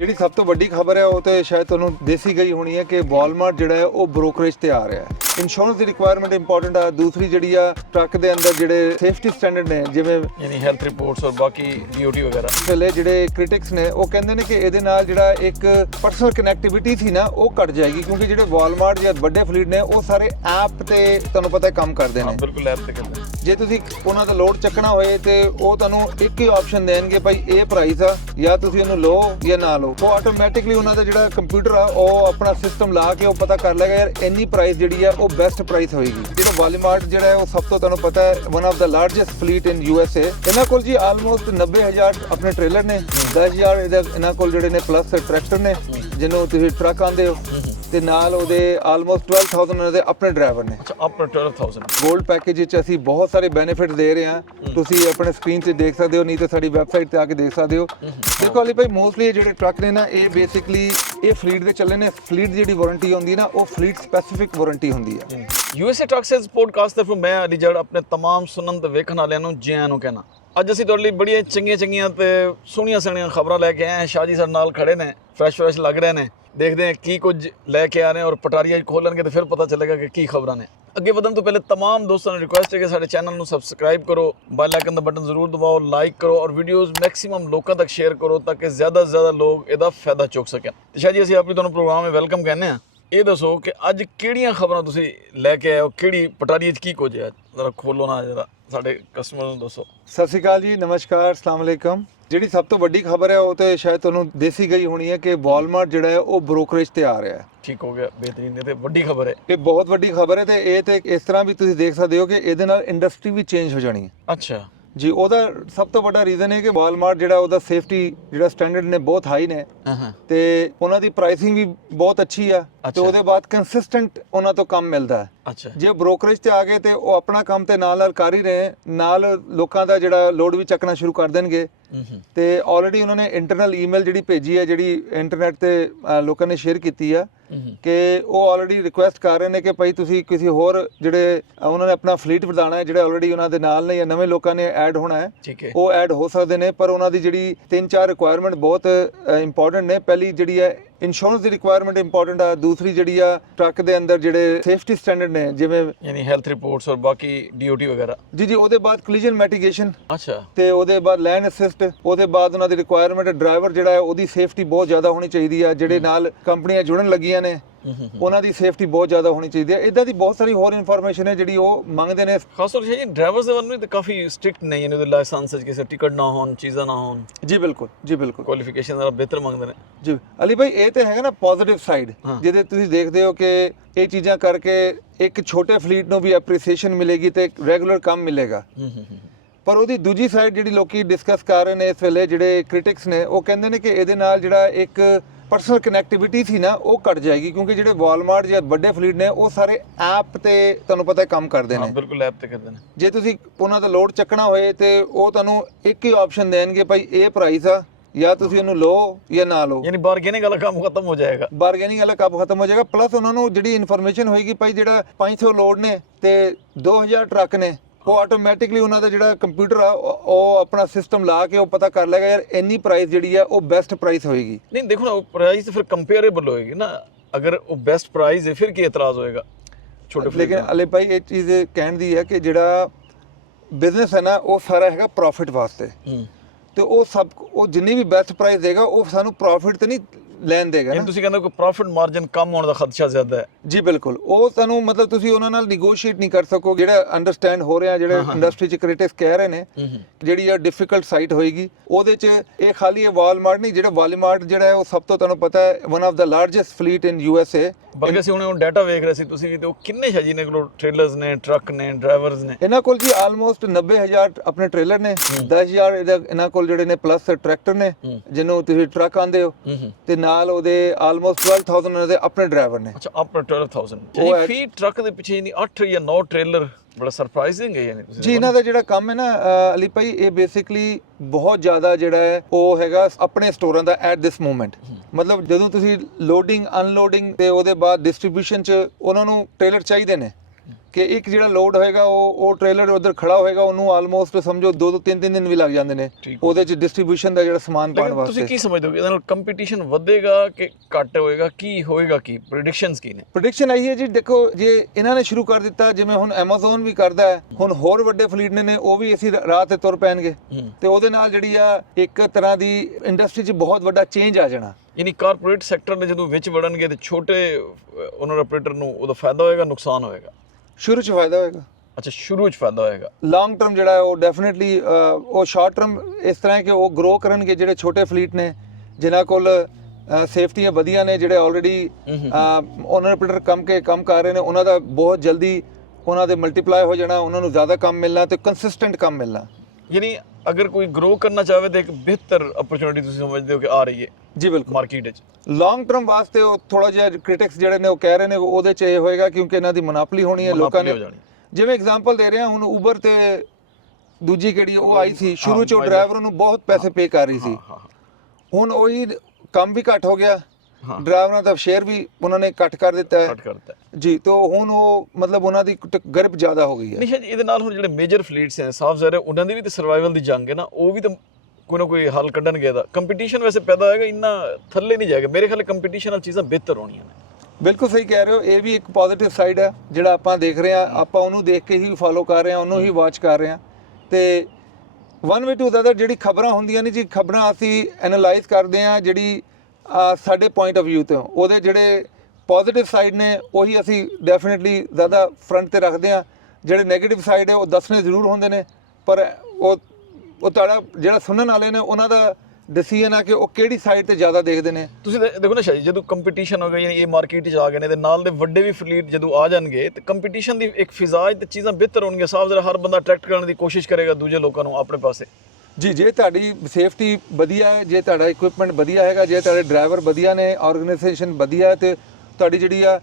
ਜਿਹੜੀ ਸਭ ਤੋਂ ਵੱਡੀ ਖਬਰ ਹੈ ਉਹ ਤੇ ਸ਼ਾਇਦ ਤੁਹਾਨੂੰ ਦੇਸੀ ਗਈ ਹੋਣੀ ਹੈ ਕਿ ਵਾਲਮਾਰਟ ਜਿਹੜਾ ਹੈ ਉਹ ਬ੍ਰੋਕਰੇਜ ਤੇ ਆ ਰਿਹਾ ਹੈ। ਇੰਸ਼ੋਰੈਂਸ ਦੀ ਰਿਕੁਆਇਰਮੈਂਟ ਇੰਪੋਰਟੈਂਟ ਆ। ਦੂਸਰੀ ਜਿਹੜੀ ਆ ਟਰੱਕ ਦੇ ਅੰਦਰ ਜਿਹੜੇ ਸੇਫਟੀ ਸਟੈਂਡਰਡ ਨੇ ਜਿਵੇਂ ਯਾਨੀ ਹੈਲਥ ਰਿਪੋਰਟਸ ਔਰ ਬਾਕੀ DOT ਵਗੈਰਾ ਪਹਿਲੇ ਜਿਹੜੇ ਕ੍ਰਿਟਿਕਸ ਨੇ ਉਹ ਕਹਿੰਦੇ ਨੇ ਕਿ ਇਹਦੇ ਨਾਲ ਜਿਹੜਾ ਇੱਕ ਪਰਸਨਲ ਕਨੈਕਟੀਵਿਟੀ ਸੀ ਨਾ ਉਹ ਘਟ ਜਾਏਗੀ ਕਿਉਂਕਿ ਜਿਹੜੇ ਵਾਲਮਾਰਟ ਜਾਂ ਵੱਡੇ ਫਲੀਟ ਨੇ ਉਹ ਸਾਰੇ ਐਪ ਤੇ ਤੁਹਾਨੂੰ ਪਤਾ ਕੰਮ ਕਰਦੇ ਨੇ। ਬਿਲਕੁਲ ਐਪ ਤੇ ਕਰਦੇ ਜੇ ਤੁਸੀਂ ਉਹਨਾਂ ਦਾ ਲੋਡ ਚੱਕਣਾ ਹੋਏ ਤੇ ਉਹ ਤੁਹਾਨੂੰ ਇੱਕ ਹੀ ਆਪਸ਼ਨ ਦੇਣਗੇ ਭਾਈ ਇਹ ਪ੍ਰਾਈਸ ਆ ਜਾਂ ਤੁਸੀਂ ਇਹਨੂੰ ਲਓ ਜਾਂ ਨਾ ਲਓ। ਉਹ ਆਟੋਮੈਟਿਕਲੀ ਉਹਨਾਂ ਦਾ ਜਿਹੜਾ ਕੰਪਿਊਟਰ ਆ ਉਹ ਆਪਣਾ ਸਿਸਟਮ ਲਾ ਕੇ ਉਹ ਪਤਾ ਕਰ ਲਏਗਾ ਯਾਰ ਇੰਨੀ ਪ੍ਰਾਈਸ ਜਿਹੜੀ ਆ ਉਹ ਬੈਸਟ ਪ੍ਰਾਈਸ ਹੋਏਗੀ। ਜਿਹੜਾ ਵਾਲਮਾਰਟ ਜਿਹੜਾ ਹੈ ਉਹ ਸਭ ਤੋਂ ਤੁਹਾਨੂੰ ਪਤਾ ਹੈ one of the largest fleet in USA। ਇਹਨਾਂ ਕੋਲ ਜੀ ਆਲਮੋਸਟ 90,000 ਆਪਣੇ ਟ੍ਰੇਲਰ ਨੇ, 10,000 ਇਹਨਾਂ ਕੋਲ ਜਿਹੜੇ ਨੇ ਪਲੱਸ ਟਰੈਕਟਰ ਨੇ ਜਿਹਨੂੰ ਤੁਸੀਂ ਟਰੱਕ ਆਂਦੇ ਹੋ ਤੇ ਨਾਲ ਉਹਦੇ ਆਲਮੋਸਟ 12,000 ਉਹਨਾਂ ਦੇ ਆਪਣੇ ਡਰਾਈਵਰ ਨੇ। ਅੱਛਾ ਆਪਣਾ 12,000 ਗੋਲਡ ਪੈਕੇਜ ਵਿੱਚ ਅਸੀਂ ਬਹੁਤ ਸਾਰੇ ਬੈਨੀਫਿਟ ਦੇ ਰਹੇ ਹਾਂ। ਤੁਸੀਂ ਆਪਣੇ ਸਕਰੀਨ ਤੇ ਦੇਖ ਸਕਦੇ ਹੋ, ਨਹੀਂ ਤਾਂ ਸਾਡੀ ਵੈਬਸਾਈਟ ਤੇ ਆ ਕੇ ਦੇਖ ਸਕਦੇ ਹੋ। ਦੇਖੋ ਅਲੀ ਭਾਈ ਮੋਸਟਲੀ ਜਿਹੜੇ ਟਰੱਕ ਨੇ ਨਾ ਇਹ ਬੇਸਿਕਲੀ ਇਹ ਫਲੀਟ ਦੇ ਚੱਲੇ ਨੇ। ਫਲੀਟ ਦੀ ਜਿਹੜੀ ਵਾਰੰਟੀ ਹੁੰਦੀ ਹੈ ਨਾ ਉਹ ਫਲੀਟ ਸਪੈਸੀਫਿਕ ਵਾਰੰਟੀ ਹੁੰਦੀ ਹੈ। USA ਟਰੱਕਸ ਪੋਡਕਾਸਟ ਦੇ ਥਰੂ ਮੈਂ ਅਲੀ ਜੜ ਆਪਣੇ तमाम ਸੁਣਨ ਤੇ ਵੇਖਣ ਵਾਲਿਆਂ ਨੂੰ ਜਿਆਂ ਨੂੰ ਕਹਿਣਾ ਅੱਜ ਅਸੀਂ ਤੁਹਾਡੇ ਲਈ ਬੜੀਆਂ ਚੰਗੀਆਂ ਤੇ ਸੋਹਣੀਆਂ ਖਬਰਾਂ ਲੈ ਕੇ ਆਏ ਹਾਂ। ਸ਼ਾਹ ਜੀ ਸਾਡੇ ਨਾਲ ਖੜੇ ਨੇ, ਫਰੈਸ਼ ਲੱਗ ਰਹੇ ਨੇ। ਦੇਖਦੇ ਹਾਂ ਕੀ ਕੁਝ ਲੈ ਕੇ ਆ ਰਹੇ ਔਰ ਪਟਾਰੀਆਂ ਖੋਲਣਗੇ ਤੇ ਫਿਰ ਪਤਾ ਚੱਲੇਗਾ ਕਿ ਕੀ ਖਬਰਾਂ ਨੇ। ਅੱਗੇ ਵਧਣ ਤੋਂ ਪਹਿਲੇ तमाम ਦੋਸਤਾਂ ਨੂੰ ਰਿਕੁਐਸਟ ਹੈ ਕਿ ਸਾਡੇ ਚੈਨਲ ਨੂੰ ਸਬਸਕ੍ਰਾਈਬ ਕਰੋ, ਬੈਲ ਆਈਕਨ ਦਾ ਬਟਨ ਜ਼ਰੂਰ ਦਬਾਓ, ਲਾਈਕ ਕਰੋ ਔਰ ਵੀਡੀਓਜ਼ ਮੈਕਸਿਮਮ ਲੋਕਾਂ ਤੱਕ ਸ਼ੇਅਰ ਕਰੋ ਤਾਂ ਕਿ ਜ਼ਿਆਦਾ ਤੋਂ ਜ਼ਿਆਦਾ ਲੋਕ ਇਹਦਾ ਫਾਇਦਾ ਚੁੱਕ ਸਕਣ। ਤੇ ਸ਼ਾਹ ਜੀ ਅਸੀਂ ਆਪਣੀ ਤੁਹਾਨੂੰ ਪ੍ਰੋਗਰਾਮ ਵਿੱਚ ਵੈਲਕਮ ਕਹਿੰਦੇ ਹਾਂ। ਇਹ ਦੱਸੋ ਕਿ ਅੱਜ ਕਿਹੜੀਆਂ ਖਬਰਾਂ ਤੁਸੀਂ ਲੈ ਕੇ ਆਏ ਹੋ, ਕਿਹੜੀ ਪਟਾਰੀ 'ਚ ਕੀ ਕੁਝ ਹੈ? ਜ਼ਰਾ ਖੋਲੋ ਨਾ, ਜ਼ਰਾ ਸਾਡੇ ਕਸਟਮਰ ਨੂੰ ਦੱਸੋ। ਸਤਿ ਸ਼੍ਰੀ ਅਕਾਲ ਜੀ, ਨਮਸਕਾਰ, ਅਸਲਾਮ ਵਾਲੇਕਮ। ਜਿਹੜੀ ਸਭ ਤੋਂ ਵੱਡੀ ਖਬਰ ਹੈ ਉਹ ਤੇ ਸ਼ਾਇਦ ਤੁਹਾਨੂੰ ਦੇਸੀ ਗਈ ਹੋਣੀ ਹੈ ਕਿ ਵਾਲਮਾਰਟ ਜਿਹੜਾ ਹੈ ਉਹ ਬ੍ਰੋਕਰੇਜ ਤੇ ਆ ਰਿਹਾ ਹੈ। ਠੀਕ ਹੋ ਗਿਆ, ਬਿਹਤਰੀਨ। ਇਹ ਤੇ ਵੱਡੀ ਖਬਰ ਹੈ, ਇਹ ਬਹੁਤ ਵੱਡੀ ਖਬਰ ਹੈ ਤੇ ਇਹ ਤੇ ਇਸ ਤਰ੍ਹਾਂ ਵੀ ਤੁਸੀਂ ਦੇਖ ਸਕਦੇ ਹੋ ਕਿ ਇਹਦੇ ਨਾਲ ਇੰਡਸਟਰੀ ਵੀ ਚੇਂਜ ਹੋ ਜਾਣੀ ਹੈ। ਅੱਛਾ ਜੀ, ਉਹਦਾ ਸਭ ਤੋਂ ਵੱਡਾ ਰੀਜ਼ਨ ਹੈ ਕਿ ਵਾਲਮਾਰਟ ਜਿਹੜਾ ਉਹਦਾ ਸੇਫਟੀ ਜਿਹੜਾ ਸਟੈਂਡਰਡ ਨੇ ਬਹੁਤ ਹਾਈ ਨੇ ਤੇ ਉਹਨਾਂ ਦੀ ਪ੍ਰਾਈਸਿੰਗ ਵੀ ਬਹੁਤ ਅੱਛੀ ਆ ਤੇ ਉਹਦੇ ਬਾਅਦ ਕੰਸਿਸਟੈਂਟ ਉਹਨਾਂ ਤੋਂ ਕੰਮ ਮਿਲਦਾ ਹੈ। ਅੱਛਾ ਜੇ ਬ੍ਰੋਕਰੇਜ ਤੇ ਆ ਗਏ ਤੇ ਉਹ ਆਪਣਾ ਕੰਮ ਤੇ ਨਾਲ ਕਰ ਹੀ ਰਹੇ, ਨਾਲ ਲੋਕਾਂ ਦਾ ਜਿਹੜਾ ਲੋਡ ਵੀ ਚੱਕਣਾ ਸ਼ੁਰੂ ਕਰ ਦੇਣਗੇ। ਤੇ ਆਲਰੇਡੀ ਉਹਨਾਂ ਨੇ ਇੰਟਰਨਲ ਈਮੇਲ ਜਿਹੜੀ ਭੇਜੀ ਹੈ, ਜਿਹੜੀ ਇੰਟਰਨੈਟ ਤੇ ਲੋਕਾਂ ਨੇ ਸ਼ੇਅਰ ਕੀਤੀ ਆ ਕਿ ਉਹ ਆਲਰੇਡੀ ਰਿਕੁਐਸਟ ਕਰ ਰਹੇ ਨੇ ਕਿ ਭਾਈ ਤੁਸੀਂ ਕਿਸੇ ਹੋਰ ਜਿਹੜੇ ਉਹਨਾਂ ਨੇ ਆਪਣਾ ਫਲੀਟ ਵਧਾਉਣਾ ਹੈ, ਜਿਹੜੇ ਆਲਰੇਡੀ ਉਹਨਾਂ ਦੇ ਨਾਲ ਨੇ ਜਾਂ ਨਵੇਂ ਲੋਕਾਂ ਨੇ ਐਡ ਹੋਣਾ ਹੈ, ਉਹ ਐਡ ਹੋ ਸਕਦੇ ਨੇ। ਪਰ ਉਹਨਾਂ ਦੀ ਜਿਹੜੀ 3-4 ਰਿਕੁਆਇਰਮੈਂਟ ਬਹੁਤ ਇੰਪੋਰਟੈਂਟ ਨੇ। ਪਹਿਲੀ ਜਿਹੜੀ ਹੈ ਇੰਸ਼ੋਰੈਂਸ ਦੀ ਰਿਕੁਆਇਰਮੈਂਟ ਇੰਪੋਰਟੈਂਟ ਆ। ਦੂਸਰੀ ਜਿਹੜੀ ਆ ਟਰੱਕ ਦੇ ਅੰਦਰ ਜਿਹੜੇ ਸੇਫਟੀ ਸਟੈਂਡਰਡ ਨੇ ਜਿਵੇਂ ਯਾਨੀ ਹੈਲਥ ਰਿਪੋਰਟਸ ਔਰ ਬਾਕੀ DOT ਵਗੈਰਾ। ਜੀ ਉਹਦੇ ਬਾਅਦ ਕੋਲੀਜਨ ਮੈਟੀਗੇਸ਼ਨ। ਅੱਛਾ ਤੇ ਉਹਦੇ ਬਾਅਦ ਲੈਨ ਅਸਿਸਟ। ਉਹਦੇ ਬਾਅਦ ਉਹਨਾਂ ਦੀ ਰਿਕੁਆਇਰਮੈਂਟ ਡਰਾਈਵਰ ਜਿਹੜਾ ਹੈ ਉਹਦੀ ਸੇਫਟੀ ਬਹੁਤ ਜ਼ਿਆਦਾ ਹੋਣੀ ਚਾਹੀਦੀ ਆ। ਜਿਹੜੇ ਨਾਲ ਕੰਪਨੀਆਂ ਜੁੜਨ ਲੱਗੀਆਂ ਨੇ ਉਹਨਾਂ ਦੀ ਸੇਫਟੀ ਬਹੁਤ ਜ਼ਿਆਦਾ ਹੋਣੀ ਚਾਹੀਦੀ ਹੈ। ਇਦਾਂ ਦੀ ਬਹੁਤ ਸਾਰੀ ਹੋਰ ਇਨਫੋਰਮੇਸ਼ਨ ਹੈ ਜਿਹੜੀ ਉਹ ਮੰਗਦੇ ਨੇ। ਖਾਸ ਤੌਰ ਤੇ ਡਰਾਈਵਰਸ ਦੇ ਵੱਲ ਵੀ ਤਾਂ ਕਾਫੀ ਸਟ੍ਰਿਕਟ ਨਹੀਂ, ਯਾਨੀ ਉਹਦੇ ਲਾਇਸੈਂਸ ਵਿੱਚ ਕਿਸੇ ਟਿਕਟ ਨਾ ਹੋਣ, ਚੀਜ਼ਾਂ ਨਾ ਹੋਣ। ਜੀ ਬਿਲਕੁਲ ਕੁਆਲੀਫਿਕੇਸ਼ਨ ਦਾ ਬਿਹਤਰ ਮੰਗਦੇ ਨੇ। ਜੀ ਅਲੀ ਭਾਈ ਇਹ ਤੇ ਹੈਗਾ ਨਾ ਪੋਜ਼ਿਟਿਵ ਸਾਈਡ, ਜਿਹਦੇ ਤੁਸੀਂ ਦੇਖਦੇ ਹੋ ਕਿ ਇਹ ਚੀਜ਼ਾਂ ਕਰਕੇ ਇੱਕ ਛੋਟੇ ਫਲੀਟ ਨੂੰ ਵੀ ਐਪਰੀਸੀਏਸ਼ਨ ਮਿਲੇਗੀ ਤੇ ਰੈਗੂਲਰ ਕੰਮ ਮਿਲੇਗਾ। ਪਰ ਉਹਦੀ ਦੂਜੀ ਸਾਈਡ ਜਿਹੜੀ ਲੋਕੀ ਡਿਸਕਸ ਕਰ ਰਹੇ ਨੇ ਇਸ ਵੇਲੇ, ਜਿਹੜੇ ਕ੍ਰਿਟਿਕਸ ਨੇ, ਉਹ ਕਹਿੰਦੇ ਨੇ ਕਿ ਇਹਦੇ ਨਾਲ ਜਿਹੜਾ ਇੱਕ ਪਰਸਨਲ ਕਨੈਕਟੀਵਿਟੀ ਸੀ ਨਾ ਉਹ ਘਟ ਜਾਏਗੀ ਕਿਉਂਕਿ ਜਿਹੜੇ ਵਾਲਮਾਰਟ ਜਾਂ ਵੱਡੇ ਫਲੀਟ ਨੇ ਉਹ ਸਾਰੇ ਐਪ ਤੇ ਤੁਹਾਨੂੰ ਪਤਾ ਕੰਮ ਕਰਦੇ ਨੇ। ਬਿਲਕੁਲ ਐਪ ਤੇ ਕਰਦੇ ਨੇ। ਜੇ ਤੁਸੀਂ ਉਹਨਾਂ ਦਾ ਲੋਡ ਚੱਕਣਾ ਹੋਏ ਤੇ ਉਹ ਤੁਹਾਨੂੰ ਇੱਕ ਹੀ ਆਪਸ਼ਨ ਦੇਣਗੇ ਭਾਈ ਇਹ ਪ੍ਰਾਈਸ ਆ ਜਾਂ ਤੁਸੀਂ ਇਹਨੂੰ ਲਓ ਜਾਂ ਨਾ ਲਓ। ਯਾਨੀ ਬਾਰਗੇਨਿੰਗ ਵਾਲਾ ਕੰਮ ਖਤਮ ਹੋ ਜਾਏਗਾ। ਬਾਰਗੇਨਿੰਗ ਵਾਲਾ ਕੰਮ ਖਤਮ ਹੋ ਜਾਏਗਾ। ਪਲੱਸ ਉਹਨਾਂ ਨੂੰ ਜਿਹੜੀ ਇਨਫੋਰਮੇਸ਼ਨ ਹੋਏਗੀ ਭਾਈ ਜਿਹੜਾ 500 ਲੋਡ ਨੇ ਤੇ 2,000 ਟਰੱਕ ਨੇ, ਉਹ ਆਟੋਮੈਟਿਕਲੀ ਉਹਨਾਂ ਦਾ ਜਿਹੜਾ ਕੰਪਿਊਟਰ ਆ ਉਹ ਆਪਣਾ ਸਿਸਟਮ ਲਾ ਕੇ ਉਹ ਪਤਾ ਕਰ ਲਏਗਾ ਯਾਰ ਇੰਨੀ ਪ੍ਰਾਈਸ ਜਿਹੜੀ ਆ ਉਹ ਬੈਸਟ ਪ੍ਰਾਈਸ ਹੋਏਗੀ। ਨਹੀਂ ਦੇਖੋ ਨਾ, ਉਹ ਪ੍ਰਾਈਸ ਫਿਰ ਕੰਪੇਅਰੇਬਲ ਹੋਏਗੀ ਨਾ। ਅਗਰ ਉਹ ਬੈਸਟ ਪ੍ਰਾਈਸ ਹੈ ਫਿਰ ਕੀ ਇਤਰਾਜ਼ ਹੋਏਗਾ ਛੋਟੇ। ਲੇਕਿਨ ਅਲੇ ਭਾਈ ਇਹ ਚੀਜ਼ ਕਹਿਣ ਦੀ ਹੈ ਕਿ ਜਿਹੜਾ ਬਿਜ਼ਨਸ ਹੈ ਨਾ ਉਹ ਸਾਰਾ ਹੈਗਾ ਪ੍ਰੋਫਿਟ ਵਾਸਤੇ ਤੇ ਉਹ ਜਿੰਨੀ ਵੀ ਬੈਸਟ ਪ੍ਰਾਈਸ ਦੇਗਾ ਉਹ ਸਾਨੂੰ ਪ੍ਰੋਫਿਟ ਤੇ ਨਹੀਂ ਲੈਣ ਦੇਗਾ ਨਾ। ਤੁਸੀਂ ਕਹਿੰਦੇ ਕੋਈ ਪ੍ਰੋਫਿਟ ਮਾਰਜਨ ਕਮ ਹੋਣ ਦਾ ਖਦਸ਼ਾ ਜ਼ਿਆਦਾ ਹੈ। ਜੀ ਬਿਲਕੁਲ, ਉਹ ਤੁਹਾਨੂੰ ਮਤਲਬ ਤੁਸੀਂ ਉਹਨਾਂ ਨਾਲ ਨੈਗੋਸ਼ੀਏਟ ਨਹੀਂ ਕਰ ਸਕੋਗੇ। ਜਿਹੜਾ ਅੰਡਰਸਟੈਂਡ ਹੋ ਰਿਹਾ, ਜਿਹੜੇ ਇੰਡਸਟਰੀ ਚ ਕ੍ਰਿਟਿਕਸ ਕਹਿ ਰਹੇ ਨੇ ਜਿਹੜੀ ਆ ਡਿਫਿਕਲਟ ਸਾਈਟ ਹੋਏਗੀ ਉਹਦੇ ਚ ਇਹ ਖਾਲੀ ਇਹ ਵਾਲਮਾਰਟ ਨਹੀਂ, ਜਿਹੜਾ ਵਾਲਮਾਰਟ ਜਿਹੜਾ ਹੈ ਉਹ ਸਭ ਤੋਂ ਤੁਹਾਨੂੰ ਪਤਾ ਹੈ one of the largest fleet in USA। ਬਲਕਿ ਅਸੀਂ ਹੁਣ ਡਾਟਾ ਵੇਖ ਰਹੇ ਸੀ, ਤੁਸੀਂ ਵੀ, ਤੇ ਉਹ ਕਿੰਨੇ ਸ਼ਾਜੀ ਨੇ ਕੋਲ ਟ੍ਰੇਲਰਸ ਨੇ, ਟਰੱਕ ਨੇ, ਡਰਾਈਵਰਸ ਨੇ। ਇਹਨਾਂ ਕੋਲ ਜੀ ਆਲਮੋਸਟ 90,000 ਆਪਣੇ ਟ੍ਰੇਲਰ ਨੇ, 10,000 ਇਹਨਾਂ ਕੋਲ ਜਿਹੜੇ ਨੇ ਪਲੱਸ ਟਰੈਕਟਰ ਨੇ ਜਿਹਨੂੰ ਤੁਸੀਂ ਟਰੱਕ ਆਂਦੇ ਹੋ ਤੇ ਨਾਲ ਉਹਦੇ ਆਲਮੋਸਟ 12,000 ਉਹਨਾਂ ਦੇ ਆਪਣੇ ਡਰਾਈਵਰ ਨੇ। ਅੱਛਾ ਆਪਣੇ 12,000 ਜਿਹੜੀ ਫੀ ਟਰੱਕ ਦੇ ਪਿੱਛੇ ਨਹੀਂ 8 ਜਾਂ 9 ਟ੍ਰੇਲਰ। ਬੜਾ ਸਰਪ੍ਰਾਈਜ਼ਿੰਗ ਹੈ ਯਾਨੀ ਤੁਸੀਂ ਜੀ। ਇਹਨਾਂ ਦਾ ਜਿਹੜਾ ਕੰਮ ਹੈ ਨਾ ਅਲੀ ਭਾਈ ਇਹ ਬੇਸਿਕਲੀ ਬਹੁਤ ਜ਼ਿਆਦਾ ਜਿਹੜਾ ਹੈ ਉਹ ਹੈਗਾ ਆਪਣੇ ਸਟੋਰਾਂ ਦਾ ਐਟ ਦਿਸ ਮੂਮੈਂਟ। ਮਤਲਬ ਜਦੋਂ ਤੁਸੀਂ ਲੋਡਿੰਗ ਅਨਲੋਡਿੰਗ ਤੇ ਉਹਦੇ ਬਾਅਦ ਡਿਸਟ੍ਰੀਬਿਊਸ਼ਨ ਚ ਉਹਨਾਂ ਨੂੰ ਟ੍ਰੇਲਰ ਚਾਹੀਦੇ ਨੇ ਕਿ ਇੱਕ ਜਿਹੜਾ ਲੋਡ ਹੋਏਗਾ ਉਹ ਟ੍ਰੇਲਰ ਉਧਰ ਖੜਾ ਹੋਏਗਾ, ਉਹਨੂੰ ਆਲਮੋਸਟ ਸਮਝੋ 2-3 ਦਿਨ ਵੀ ਲੱਗ ਜਾਂਦੇ ਨੇ ਉਹਦੇ 'ਚ ਡਿਸਟ੍ਰੀਬਿਊਸ਼ਨ ਦਾ ਜਿਹੜਾ ਸਮਾਨ ਪਾਉਣ ਵਾਸਤੇ। ਤੁਸੀਂ ਕੀ ਸਮਝਦੇ ਹੋ ਕਿ ਇਹਦੇ ਨਾਲ ਕੰਪੀਟੀਸ਼ਨ ਵਧੇਗਾ ਕਿ ਘੱਟ ਹੋਏਗਾ, ਕੀ ਹੋਏਗਾ, ਕੀ ਪ੍ਰੈਡਿਕਸ਼ਨਸ ਕੀ ਨੇ? ਪ੍ਰੈਡਿਕਸ਼ਨ ਆਈ ਹੈ ਜੀ, ਦੇਖੋ ਜੇ ਇਹਨਾਂ ਨੇ ਸ਼ੁਰੂ ਕਰ ਦਿੱਤਾ, ਜਿਵੇਂ ਹੁਣ Amazon ਵੀ ਕਰਦਾ ਹੈ, ਹੁਣ ਹੋਰ ਵੱਡੇ ਫਲੀਟ ਨੇ ਉਹ ਵੀ ਇਸੇ ਰਾਹ ਤੇ ਤੁਰ ਪੈਣਗੇ ਤੇ ਉਹਦੇ ਨਾਲ ਜਿਹੜੀ ਆ ਇੱਕ ਤਰ੍ਹਾਂ ਦੀ ਇੰਡਸਟਰੀ 'ਚ ਬਹੁਤ ਵੱਡਾ ਚੇਂਜ ਆ ਜਾਣਾ। ਯਾਨੀ ਕਾਰਪੋਰੇਟ ਸੈਕਟਰ ਨੇ ਜਦੋਂ ਵਿੱਚ ਵੜਨਗੇ ਤੇ ਛੋਟੇ ਓਨਰ ਆਪਰੇਟਰ ਨੂੰ ਉਹਦਾ ਫਾਇਦਾ ਹੋਏਗਾ, ਨੁਕਸਾਨ ਹੋਏਗਾ? ਸ਼ੁਰੂ 'ਚ ਫਾਇਦਾ ਹੋਏਗਾ। ਅੱਛਾ, ਸ਼ੁਰੂ 'ਚ ਫਾਇਦਾ ਹੋਏਗਾ। ਲੌਂਗ ਟਰਮ ਜਿਹੜਾ ਉਹ ਡੈਫੀਨਿਟਲੀ, ਉਹ ਸ਼ਾਰਟ ਟਰਮ ਇਸ ਤਰ੍ਹਾਂ ਹੈ ਕਿ ਉਹ ਗਰੋ ਕਰਨਗੇ ਜਿਹੜੇ ਛੋਟੇ ਫਲੀਟ ਨੇ, ਜਿਨ੍ਹਾਂ ਕੋਲ ਸੇਫਟੀਆਂ ਵਧੀਆ ਨੇ, ਜਿਹੜੇ ਆਲਰੇਡੀ ਓਨਰ ਆਪਰੇਟਰ ਕੰਮ ਕਰ ਰਹੇ ਨੇ, ਉਹਨਾਂ ਦਾ ਬਹੁਤ ਜਲਦੀ ਉਹਨਾਂ ਦੇ ਮਲਟੀਪਲਾਈ ਹੋ ਜਾਣਾ, ਉਹਨਾਂ ਨੂੰ ਜ਼ਿਆਦਾ ਕੰਮ ਮਿਲਣਾ ਤੇ ਕੰਸਿਸਟੈਂਟ ਕੰਮ ਮਿਲਣਾ। ਯਾਨੀ ਅਗਰ ਕੋਈ ਗਰੋ ਕਰਨਾ ਚਾਹਵੇ ਤਾਂ ਇੱਕ ਬਿਹਤਰ ਅਪਰਚੁਨਿਟੀ ਤੁਸੀਂ ਸਮਝਦੇ ਹੋ ਕਿ ਆ ਰਹੀ ਹੈ? ਜੀ ਬਿਲਕੁਲ, ਮਾਰਕੀਟ 'ਚ ਲੌਂਗ ਟਰਮ ਵਾਸਤੇ ਉਹ ਥੋੜਾ ਜਿਹਾ ਕ੍ਰਿਟਿਕਸ ਜਿਹੜੇ ਨੇ ਉਹ ਕਹਿ ਰਹੇ ਨੇ ਉਹਦੇ 'ਚ ਇਹ ਹੋਏਗਾ ਕਿਉਂਕਿ ਇਹਨਾਂ ਦੀ ਮੋਨੋਪੋਲੀ ਹੋਣੀ ਹੈ ਲੋਕਾਂ ਨੇ। ਜਿਵੇਂ ਐਗਜ਼ਾਮਪਲ ਦੇ ਰਹੇ ਹਾਂ, ਹੁਣ ਉਬਰ ਤੇ ਦੂਜੀ ਕਿਹੜੀ ਉਹ ਆਈ ਸੀ, ਸ਼ੁਰੂ 'ਚ ਉਹ ਡਰਾਈਵਰ ਨੂੰ ਬਹੁਤ ਪੈਸੇ ਪੇ ਕਰ ਰਹੀ ਸੀ, ਹੁਣ ਉਹੀ ਕੰਮ ਵੀ ਘੱਟ ਹੋ ਗਿਆ, ਡਰਾਈਵਰਾਂ ਦਾ ਸ਼ੇਅਰ ਵੀ ਉਹਨਾਂ ਨੇ ਕੱਟ ਕਰ ਦਿੱਤਾ ਹੈ ਜੀ, ਤੇ ਹੁਣ ਉਹ ਮਤਲਬ ਉਹਨਾਂ ਦੀ ਗਰਪ ਜ਼ਿਆਦਾ ਹੋ ਗਈ ਹੈ। ਨਹੀਂ ਜੀ, ਇਹਦੇ ਨਾਲ ਹੁਣ ਜਿਹੜੇ ਮੇਜਰ ਫਲੀਟਸ ਹੈ ਸਾਫ਼ ਜ਼ਾਹਿਰ ਹੈ ਉਹਨਾਂ ਦੀ ਵੀ ਤਾਂ ਸਰਵਾਈਵਲ ਦੀ ਜੰਗ ਹੈ ਨਾ, ਉਹ ਵੀ ਤਾਂ ਕੋਈ ਨਾ ਕੋਈ ਹੱਲ ਕੱਢਣਗੇ ਇਹਦਾ। ਕੰਪੀਟੀਸ਼ਨ ਵੈਸੇ ਪੈਦਾ ਹੋਏਗਾ, ਇੰਨਾ ਥੱਲੇ ਨਹੀਂ ਜਾਏਗਾ ਮੇਰੇ ਖਿਆਲ। ਕੰਪੀਟੀਸ਼ਨ ਨਾਲ ਚੀਜ਼ਾਂ ਬਿਹਤਰ ਹੋਣੀਆਂ ਨੇ। ਬਿਲਕੁਲ ਸਹੀ ਕਹਿ ਰਹੇ ਹੋ, ਇਹ ਵੀ ਇੱਕ ਪੋਜ਼ਿਟਿਵ ਸਾਈਡ ਹੈ ਜਿਹੜਾ ਆਪਾਂ ਦੇਖ ਰਹੇ ਹਾਂ, ਆਪਾਂ ਉਹਨੂੰ ਦੇਖ ਕੇ ਹੀ ਫੋਲੋ ਕਰ ਰਹੇ ਹਾਂ, ਉਹਨੂੰ ਹੀ ਵਾਚ ਕਰ ਰਹੇ ਹਾਂ। ਤੇ ਵਨ ਵੇ ਟੂ ਦਾ ਜਿਹੜੀ ਖਬਰਾਂ ਹੁੰਦੀਆਂ ਨੇ ਜੀ, ਖਬਰਾਂ ਅਸੀਂ ਐਨਾਲਾਈਜ਼ ਕਰਦੇ ਹਾਂ ਜਿਹੜੀ ਸਾਡੇ ਪੁਆਇੰਟ ਆਫ ਵਿਊ ਤੋਂ, ਉਹਦੇ ਜਿਹੜੇ ਪੋਜ਼ਿਟਿਵ ਸਾਈਡ ਨੇ ਉਹੀ ਅਸੀਂ ਡੈਫੀਨਿਟਲੀ ਜ਼ਿਆਦਾ ਫਰੰਟ ਤੇ ਰੱਖਦੇ ਹਾਂ। ਜਿਹੜੇ ਨੈਗੇਟਿਵ ਸਾਈਡ ਹੈ ਉਹ ਦੱਸਣੇ ਜ਼ਰੂਰ ਹੁੰਦੇ ਨੇ, ਪਰ ਉਹ ਤੁਹਾਡਾ ਜਿਹੜਾ ਸੁਣਨ ਵਾਲੇ ਨੇ ਉਹਨਾਂ ਦਾ ਡਿਸੀਜਨ ਆ ਕਿ ਉਹ ਕਿਹੜੀ ਸਾਈਡ ਤੇ ਜ਼ਿਆਦਾ ਦੇਖਦੇ ਨੇ। ਤੁਸੀਂ ਦੇਖੋ ਨਾ ਸ਼ਾਇਦ ਜਦੋਂ ਕੰਪੀਟੀਸ਼ਨ ਹੋ ਗਿਆ, ਇਹ ਮਾਰਕੀਟ 'ਚ ਆ ਗਏ ਨੇ ਤੇ ਨਾਲ ਦੇ ਵੱਡੇ ਵੀ ਫਲੀਟ ਜਦੋਂ ਆ ਜਾਣਗੇ ਤੇ ਕੰਪੀਟੀਸ਼ਨ ਦੀ ਇੱਕ ਫਿਜ਼ਾ ਤੇ ਚੀਜ਼ਾਂ ਬਿਹਤਰ ਹੋਣਗੀਆਂ। ਸਾਫ਼ ਜ਼ਰਾ ਹਰ ਬੰਦਾ ਅਟਰੈਕਟ ਕਰਨ ਦੀ ਕੋਸ਼ਿਸ਼ ਕਰੇਗਾ ਦੂਜੇ ਲੋਕਾਂ ਨੂੰ ਆਪਣੇ ਪਾਸੇ। ਜੀ, ਜੇ ਤੁਹਾਡੀ ਸੇਫਟੀ ਵਧੀਆ ਹੈ, ਜੇ ਤੁਹਾਡਾ ਇਕਵਿਪਮੈਂਟ ਵਧੀਆ ਹੈਗਾ, ਜੇ ਤੁਹਾਡੇ ਡਰਾਈਵਰ ਵਧੀਆ ਨੇ, ਆਰਗੇਨਾਈਜੇਸ਼ਨ ਵਧੀਆ ਹੈ, ਤੇ ਤੁਹਾਡੀ ਜਿਹੜੀ ਆ